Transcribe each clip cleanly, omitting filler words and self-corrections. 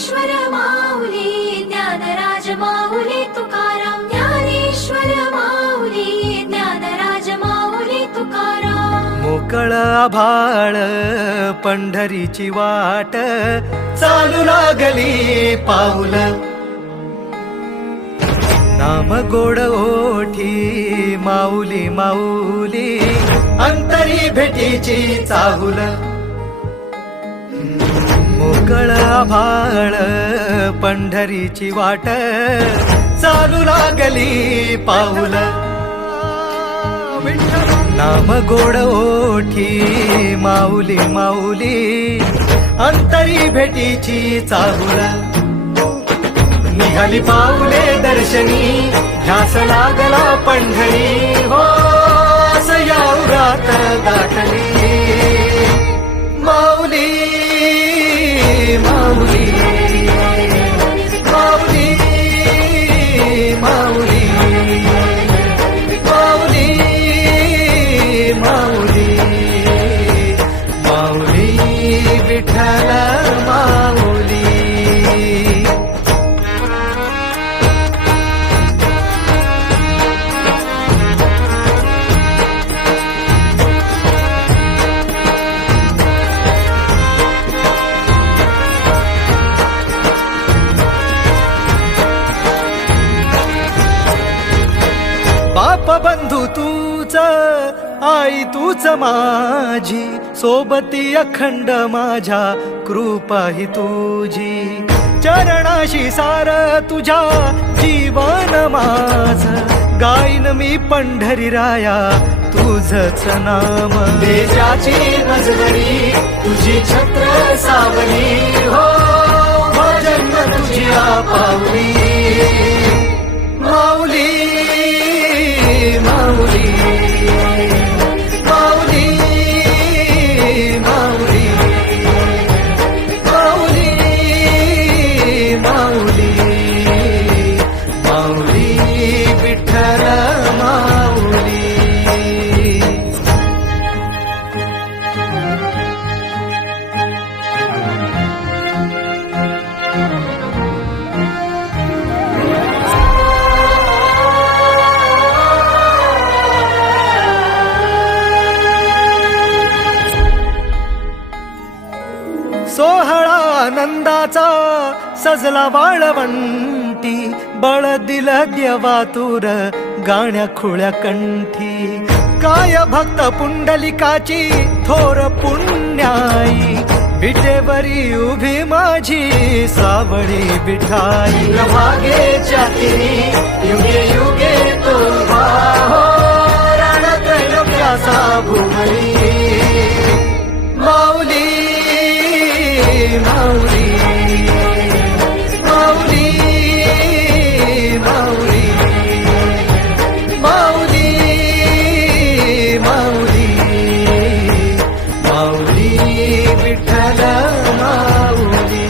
ज्ञानेश्वर माऊली ज्ञानराज माऊली तुकाराम ज्ञानेश्वर माऊली ज्ञानराज माऊली तुकाराम मोकळ आभाळ पंढरीची वाट चालू लागली पाऊल नाम गोड ओठी माऊली माऊली अंतरी भेटीची चाहुल मोकळ आभाळ पंढरीची वाट चालू लागली पाऊल नाम गोड ओठी माऊली माऊली अंतरी भेटीची चाहुल निघाली पाऊले दर्शनी ध्यास लागला पंढरी हो सयाउरात दाटली माऊली माऊली माऊली माऊली माऊली माऊली माऊली विठ्ठल माऊली बाप बंधू तूच आई तूच माझी सोबती अखंड माझ्या कृपा ही तुझी चरणाशी सार तुझ्या जीवन माझ गाईन मी पंढरी राया तुझच नाम देशाची मजवरी तुझी छत्र सावली हो भजन तुझी पावली माऊली माऊली माऊली माऊली माऊली माऊली माऊली विठ्ठल माऊली सोहळा आनंदाचा सजला वाळवंटी बळ दिलं देवातूर गाण्या खुळ्या कंठी काय भक्त पुंडलिकाची थोर पुण्याई विटेवरी उभी माझी सावळी विठाई भागेच्या तिरी युगे युगे तो हो रणत्रैलोक्याचा भुवरी माऊली माऊली माऊली माऊली माऊली माऊली माऊली विठ्ठल माऊली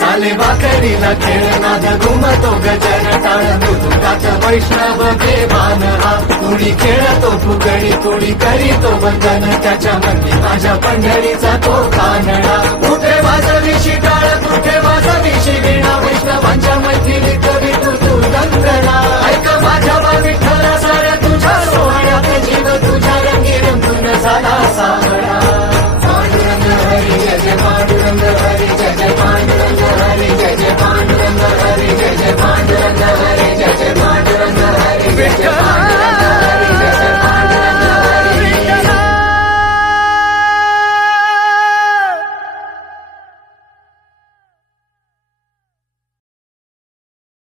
चाले भाकरीला खेळ नाद घुमतो गजर टाळ तुझात वैष्णव देवान हा कुणी खेळतो फुगडी कुणी करीतो वंदन त्याच्या मनी माझ्या पंढरीचा तो कानडा